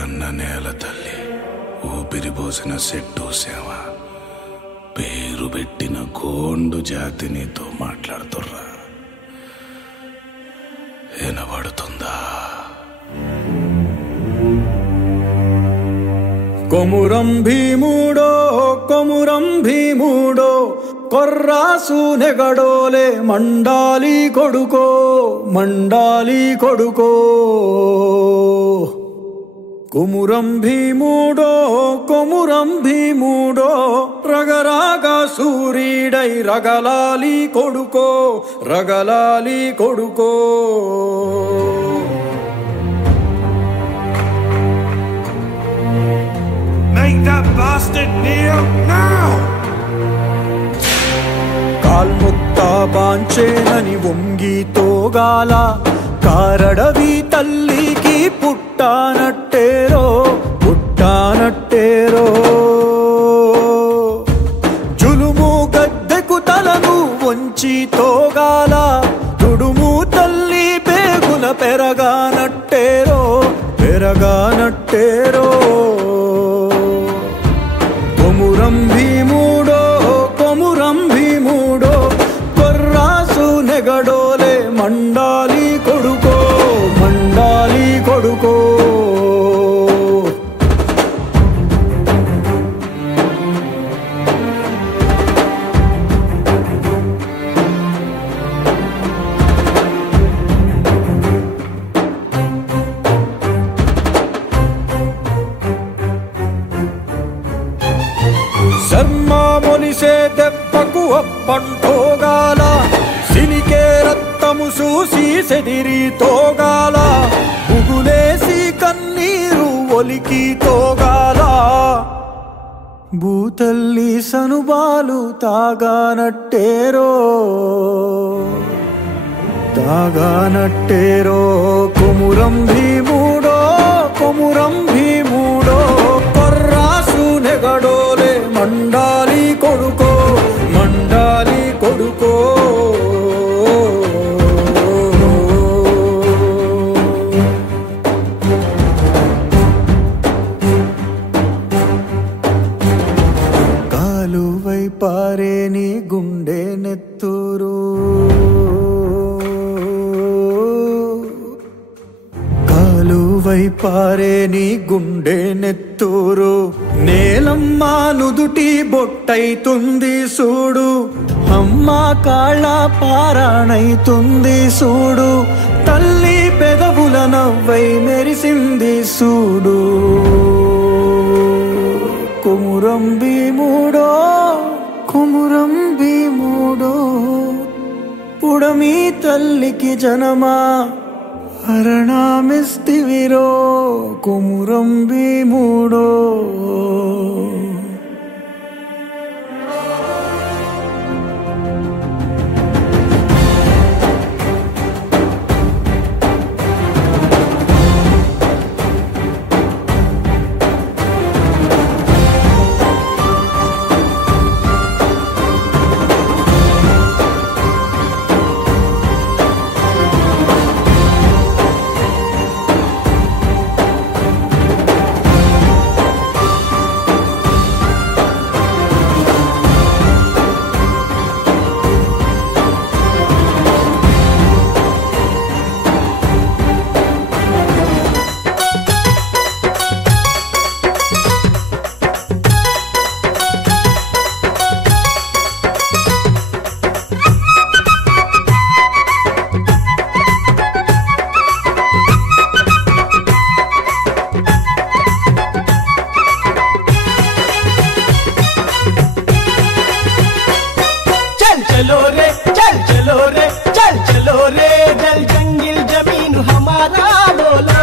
కన్న నేల తల్లి ఊపిరిపోసిన సెట్టు సేవ పేరు పెట్టిన గోండు జాతి నీతో మాట్లాడుతుర్రా వినబడుతుందా? కొమురం భీముడో కొమురం భీముడో కొర్రాసు నెగడోలే మండాలి కొడుకో మండాలి కొడుకో. కొమురం భీముడో కొమురం భీముడో రగరాగా సూరీడై రగలాలి కొడుకో రగలాలి కొడుకో. Make that bastard kneel now! కాల్ముక్తా బాంచేనని వంగి తోగాల కారడవి తల్లికి పుట్టానట్టేరో పుట్టానట్టేరో. జులుము గద్దెకు తలను వంచి తోగాల తుడుము తల్లి పేగుల పెరగానట్టేరో పెరగానట్టేరో. కొమురం భీముడో కొమురం భీముడో కొర్రాసు నెగడోలే మండాలి కొడుకో మండాలి కొడుకో. శర్మ మొలిసే దెబ్బకు అప్పంటోగాల సిలికే రక్తము చూసి సెదిరి తోగాల బుగులేసి కన్నీరు ఒలికి తోగాల. భూతల్లి సనుబాలు తాగానట్టేరో తాగానట్టేరో. కొమురం భీముడో కొమురం భీముడో కొర్రాసు నెగడోలే మండాలి కొడుకో మండాలి కొడుకో. కాలువై పారే నీ గుండె నెత్తూరు కాలువై పారే నీ గుండె నెత్తూరు. నేలమ్మ నుదుటి బొట్టైతుంది సూడు అమ్మ కాళ్ళ పారాణైతుంది సూడు. తల్లి పెదవుల నవ్వై మెరిసింది సూడు. కొమురం భీముడో కొమురం భీముడో పుడమి తల్లికి జనమా హరణమిస్తివిరో కొమురం భీముడో. चलो रे चल चलो रे चल चलो रे जल जंगल जमीन हमारा बोलो.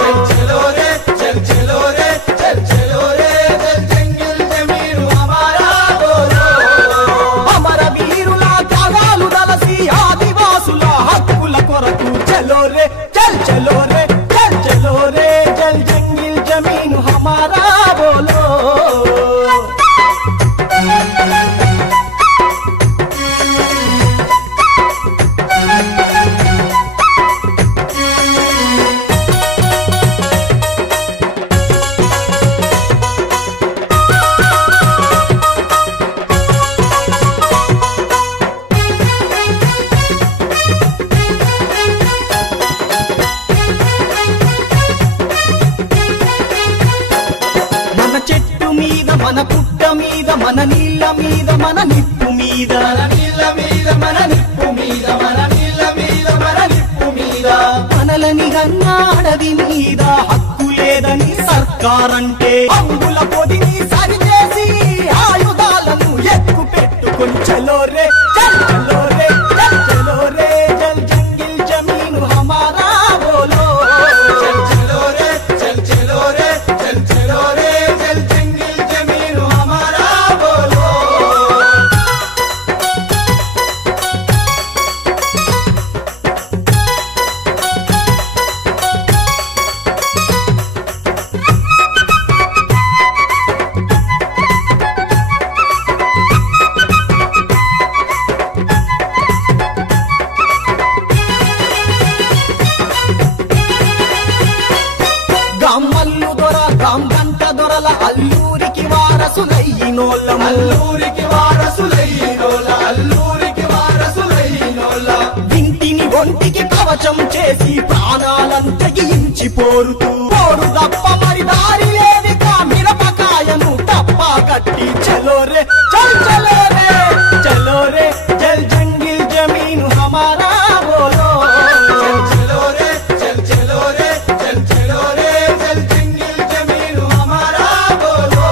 चल चलो रे चल चलो रे चल चलो रे जल जंगल जमीन हमारा बोलो. हमारा वीरुला త్యాగాలు దలసి ఆదివాసుల హక్కుల కొరకు चलो रे चल चलो रे चल चलो रे जल जंगल जमीन हमारा बोलो. మన నిప్పు మీద నీళ్ళ మీద మన నిప్పు మీద మన నీళ్ళ మీద మన నిప్పు మీద మనలని గన్నా అడవి మీద హక్కు లేదని సర్కారంటే అంగుల పొదిని సరిచేసి ఆయుధాలను ఎక్కు పెట్టుకొని చలో రే చల్ చలో రే చల్ చలో రే జల్ జంగిల్ జమీను హమారా బోలో చల్ చలో రే చల్ చలో రే చల్ చలో రే జల్ జంగిల్ జమీను హమారా బోలో గమ్మల్లు దొర గంట దొరల అల్లూరికి వారసులయ్యినోళ్ళం అల్లూరికి వారసులయ్యినోళ్ళ అల్లూరికి వారసులయ్యినోళ్ళ ఇంటిని ఒంటికి కవచం చేసి ప్రాణాలను తెగించి పోరుతూ పోరు తప్ప మరి దారి లేదిక మిరపకాయను తప్ప కట్టి చలో రే చల్ చలో రే చలో రే జల్ జంగిల్ జమీను హమారా బోలో చల్ చలో రే చల్ చలో రే చల్ చలో రే జల్ జంగిల్ జమీను హమారా బోలో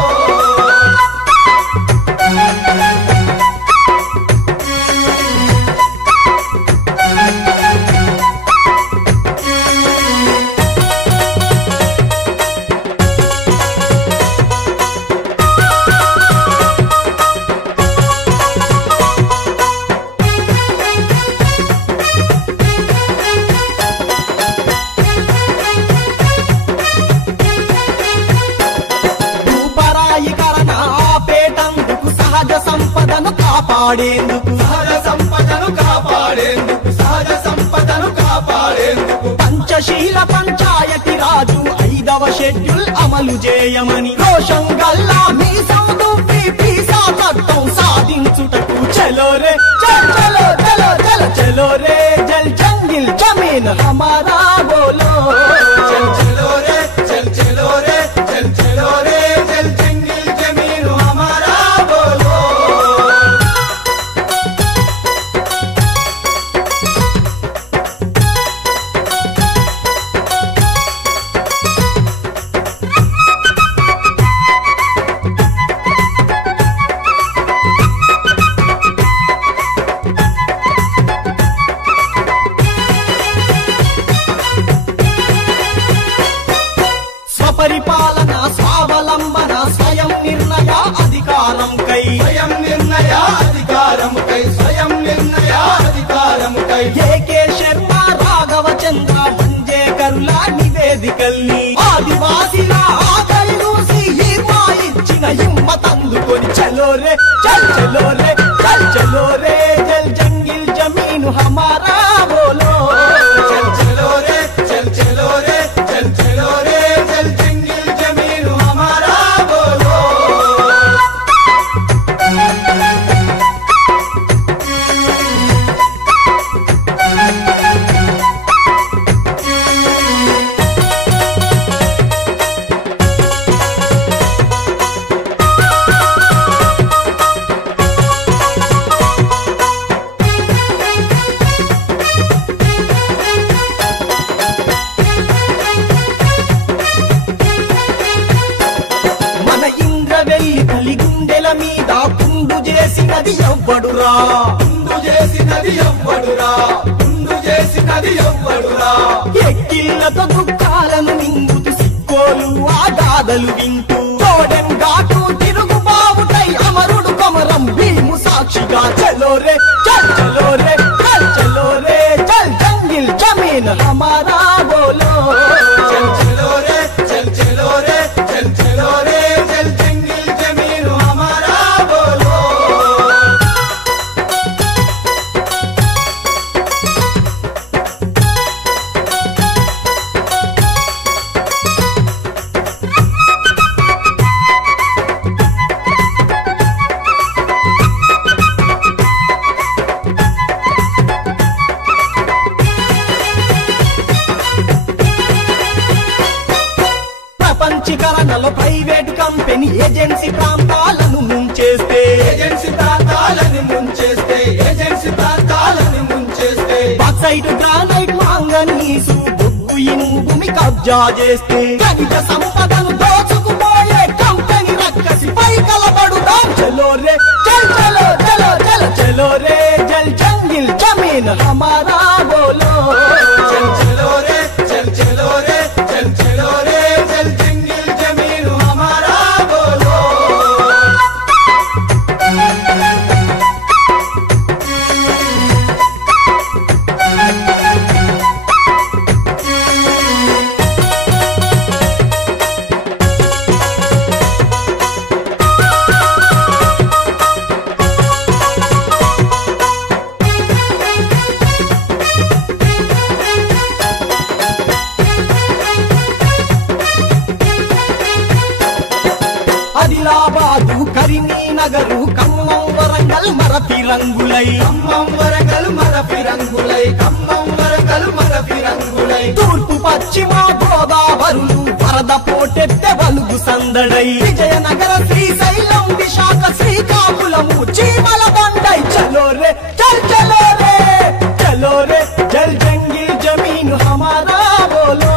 భూపరాయీకరణ ఆపేటందుకు సహజ సంపదను కాపాడేందుకు సహజ సంపదను కాపాడేందుకు సహజ సంపదను కాపాడేందుకు పంచశీల పంచాయతీ రాజు 5వ షెడ్యూల్ అమలు చేయమని రోషం గల్లా మీ సౌదుపి పీసా చట్టం సాధించుటకు చలో రే చల్ చలో చలో చలో చలో రే జల్ జంగిల్ జమీన్ హమారా బోలో చల్ చలో రే చల్ చలో రే చల్ చలో రే జల్ జంగిల్ జమీన్ హమారా బోలో స్వపరిపాలన స్వావలంబన స్వయం నిర్ణయ అధికారంకై స్వయం నిర్ణయ అధికారంకై స్వయం నిర్ణయ అధికారంకై ఏకే శర్మ రాఘవ చంద్ర మంజేకరుల నివేదికల్ని ఆదివాసిల ఆకలి చూసి ఈర్మా ఇచ్చిన హిమ్మతందుకొని చలో రే చల్ చలో రే చల్ చలో రే జల్ జంగిల్ జమీను హమారా బోలో చల్ చలో రే చల్ చలో రే చల్ చలో రే జల్ జంగిల్ జమీను హమారా బోలో మన ఇంద్రవెల్లి తల్లి గుండెల మీద పుండు చేసినది ఎవ్వడురా పుండు చేసినది ఎవ్వడురా పుండు చేసినది ఎవ్వడురా ఎక్కిళ్ళతో దుఃఖాలను నింగుతూ సిక్కోలు ఆ గాథలు వింటూ తోడెం ఘాటు తిరుగు బావుటై అమరుడు కొమరం భీము సాక్షిగా చలో రే చల్ చలో రే చల్ చలో రే చల్ జంగిల్ జమీన్ హమారా బోలో చల్ చలో రే చల్ చలో రే చల్ చలో రే జల్ జంగిల్ జమీన్ హమారా బోలో ప్రపంచీకరణలో ప్రైవేట్ కంపెనీ ఏజెన్సీ ప్రాంతాలను ముంచేస్తే ఏజెన్సీ ప్రాంతాలను కలిసి ప్రాంతాలని ముంచేస్తే బాక్సైట్ గ్రానైట్ మాంగనీసు బొగ్గు ఇనుము భూమి కబ్జా చేస్తే ఖనిజ సంపదను దోచుకుపోయే కంపెనీ రక్కసి పై కలబడుదాం చలో రే చల్ చలో చలో చలో చలో రే జల్ జంగిల్ జమీన్ హమారా బోలో చల్ చలో రే చల్ చలో రే చల్ చలో రే జల్ జంగిల్ జమీన్ హమారా బోలో ఆదిలాబాదు కరీంనగరు ఖమ్మం వరంగల్ మరపి రంగులై ఖమ్మం వరంగల్ మరపి రంగులై ఖమ్మం వరంగల్ మరపి రంగులై తూర్పు పశ్చిమ గోదావరులు వరద పోటెత్తే వలుగు సందడై విజయనగర శ్రీశైలం విశాఖ శ్రీకాకుళము చీమల బండై చలో రే చల్ చలో రే చలో రే జల్ జంగిల్ జమీన్ హమారా బోలో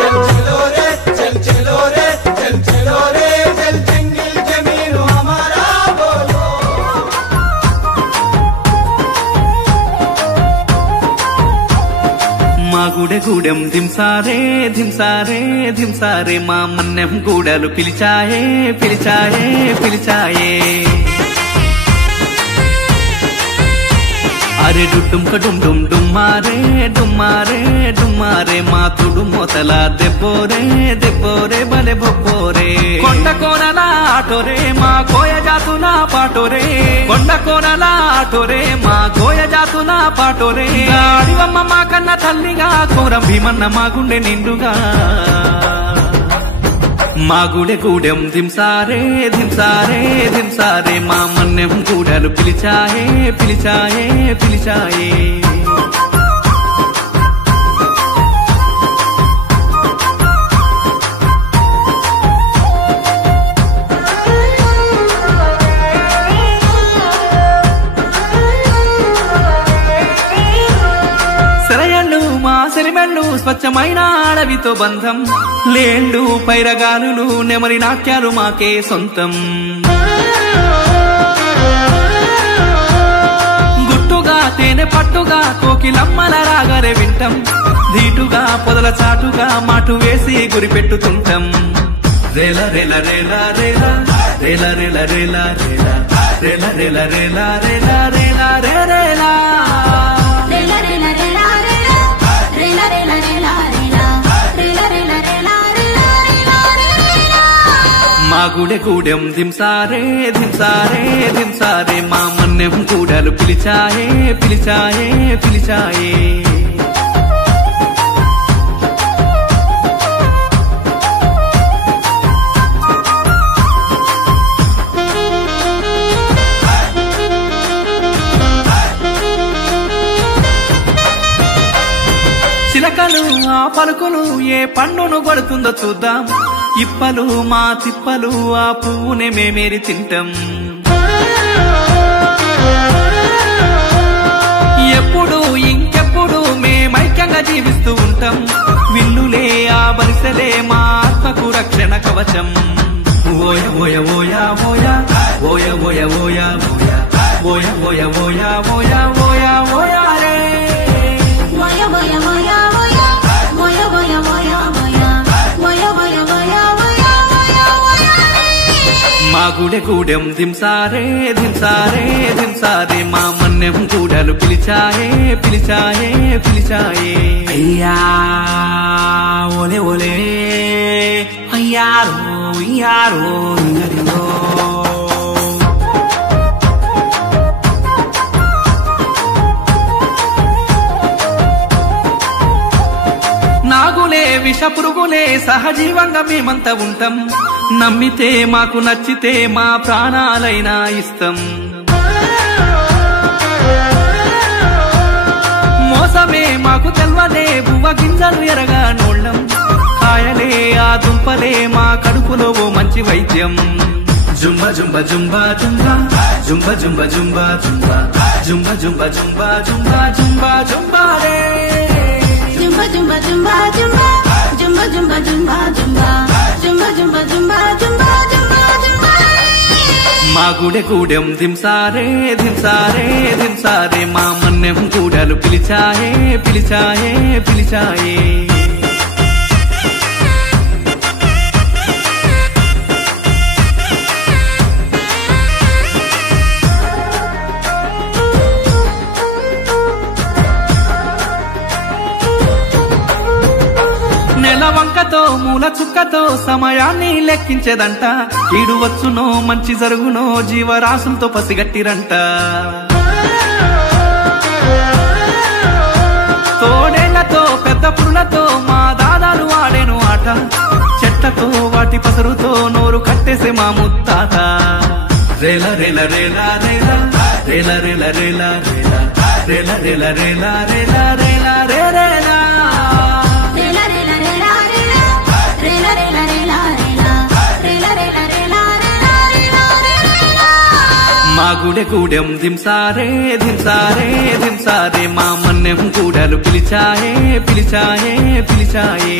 చల్ చలో రే చల్ చలో రే చల్ చలో రే జల్ జంగిల్ జమీన్ హమారా బోలో మా గుడె గూడెం దింసారే దింసారే దింసారే మా మన్నెం గూడలు పిలిచాయే పిలిచాయే పిలిచాయే అరే డుడ్డుం కడుం డుమ్ డుమ్మారే డుమ్మారే డుమ్మారే మా తుడు మొతల దెబ్బోరే దెబ్బోరే బలె బొబ్బోరే కొండ కోనల ఆటోరే మా కోయ జాతున పాటోరే కొండ కోనల ఆటోరే మా కోయ జాతున పాటోరే అడివమ్మ మా కన్న తల్లిగా కోరం భీమన్న మా గుండె నిండుగా మా గుడె గూడెం దింసారే దింసారే దింసారే మా మన్నెం గూడలు పిలిచాయే పిలిచాయే పిలిచాయే సెరయళ్ళు మా సెరిమెళ్ళు స్వచ్ఛమైన అడవితో బంధం లేండు పైరగాలులు నెమరి నాట్యాలు మాకే సొంతం గుట్టుగా తేనె పట్టుగా కోకిలమ్మల రాగరే వింటం ధీటుగా పొదల చాటుగా మాటు వేసి గురిపెట్టుతుంటాం రేల రేల రేల రేల రేల రేల రేల రేల రేల రేల రేల రేల రేల రేలా మా గుడె గూడెం దింసారే దింసారే దింసారే మా మన్నెం గూడలు పిలిచాయే పిలిచాయే పిలిచాయే చిలకలు ఆ పలుకులు ఏ పండును కొడుతుందో చూద్దాం ఇప్పలు మా తిప్పలు ఆ పువ్వునే మేమేరి తింటాం ఎప్పుడు ఇంకెప్పుడు మేమైక్యంగా జీవిస్తూ ఉంటాం విల్లులే ఆ బరిసెలే మా ఆత్మకు రక్షణ కవచం ఓయ ఓయ ఓయ ఓయ ఓయ ఓయ ఓయ ఓయ ఓయ ఓయ ఓయ ఓయ ఓయ రే ఓయ ఓయ ఓయ ఓయ ఓయ ఓయ మా గుడె గూడెం దింసారే దింసారే దింసారే మా మన్నెం గూడలు పిలిచాయే పిలిచాయే పిలిచాయే అయ్యా ఓలే ఓలే అయ్యారో అయ్యారో ఇంగడిలో నాగులే విష పురుగులే సహజీవంగా మేమంతా ఉంటాం నమ్మితే మాకు నచ్చితే మా ప్రాణాలైనా ఇస్తాం మోసమే మాకు తెల్వదే బువ్వ గింజలు ఎరగా నోళ్ళం కాయలే ఆ దుంపలే మా కడుపులో ఓ మంచి వైద్యం జుంబా జుంబా జుంబా జుంబా జుంబా జుంబా జుంబా జుంబా జుంబా జుంబా జుంబా జుంబా జుంబా జుంబా రే జుంబా జుంబా జుంబా జుంబా జుంబా జుంబా జుంబా జుంబా జుంబా జుంబా జుంబా జుంబా జుంబా జుంబా మా గుడె గూడెం దింసారే దింసారే దింసారే మా మన్నెం గూడలు పిలిచాయే పిలిచాయే పిలిచాయే నెలవంకతో మూల చుక్కతో సమయాన్ని లెక్కించేదంట కీడు వచ్చునో మంచి జరుగునో జీవరాశులతో పసిగట్టిరంట తోడేళ్లతో పెద్ద పురులతో మా దాదాలు ఆడేను ఆట చెట్లతో వాటి పసరుతో నోరు కట్టేసే మా ముత్తాత రేల రేల రేల రేల రేల రేల రేల రేల రేల రేల రేల రేల రేల రేల మా గుడె గూడెం దింసారే దింసారే దింసారే మా మన్నెం గూడలు పిలిచాయే పిలిచాయే పిలిచాయే